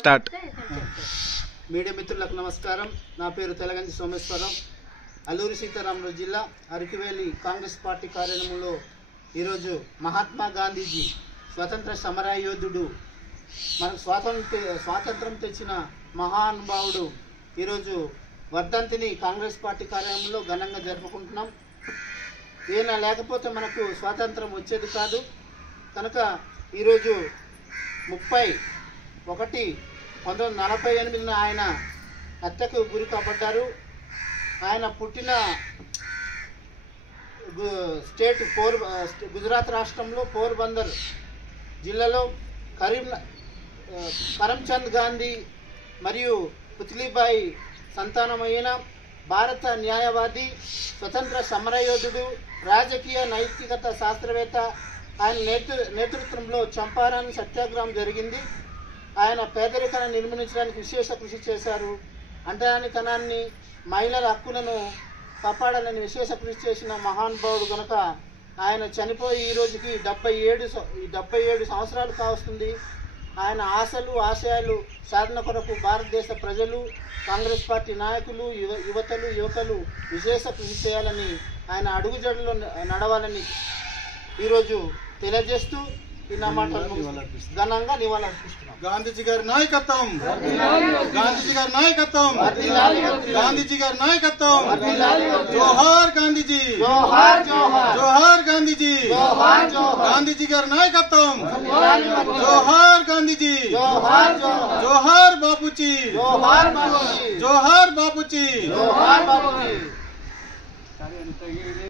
Start. Media మిత్రులకు నమస్కారం. నా పేరు తెలగంటి సోమేశ్వరం. అల్లూరి సీతారామరాజు జిల్లా అరకువేలి కాంగ్రెస్ పార్టీ కార్యాలయంలో ఈరోజు మహాత్మా గాంధీజీ స్వతంత్ర సమరయోధుడు, మనకు స్వాతంత్రం తెచ్చిన మహానుభావుడు ఈరోజు వర్ధంతిని కాంగ్రెస్ పార్టీ కార్యాలయంలో ఘనంగా జరుపుకుంటున్నాం. ఈయన లేకపోతే మనకు స్వాతంత్రం వచ్చేది కాదు. కనుక ఈరోజు 30/1/1948 ఆయన హత్యకు గురి కాబడ్డారు. ఆయన పుట్టిన స్టేట్ గుజరాత్ రాష్ట్రంలో పోర్బందర్ జిల్లాలో కరమ్చంద్ గాంధీ మరియు పుత్లీబాయి సంతానమైన భారత న్యాయవాది, స్వతంత్ర సమరయోధుడు, రాజకీయ నైతికత శాస్త్రవేత్త. ఆయన నేతృత్వంలో చంపారణ్ సత్యాగ్రహం జరిగింది. ఆయన పేదరికాన్ని నిర్మూలించడానికి విశేష కృషి చేశారు. అంటరానితనాన్ని, మహిళల హక్కులను కాపాడాలని విశేష కృషి చేసిన మహానుభావుడు కనుక ఆయన చనిపోయి ఈ రోజుకి 77 సంవత్సరాలు కావస్తుంది. ఆయన ఆశలు ఆశయాలు సాధన కొరకు భారతదేశ ప్రజలు, కాంగ్రెస్ పార్టీ నాయకులు, యువకులు విశేష కృషి చేయాలని, ఆయన అడుగుజాడలో నడవాలని ఈరోజు తెలియజేస్తూ ఈ నా మాటలు ఘనంగా నివాళులర్పిస్తున్నాం. గాంధీజీ గారి నాయకత్వం, గాంధీజీ గారి నాయకత్వం, గాంధీజీ గారి నాయకత్వం. జోహార్ గాంధీజీ, జోహార్ గాంధీజీ, గాంధీజీ గారి నాయకత్వం. జోహార్ గాంధీజీ, జోహార్ బాపూజీ, జోహార్ బాపూజీ.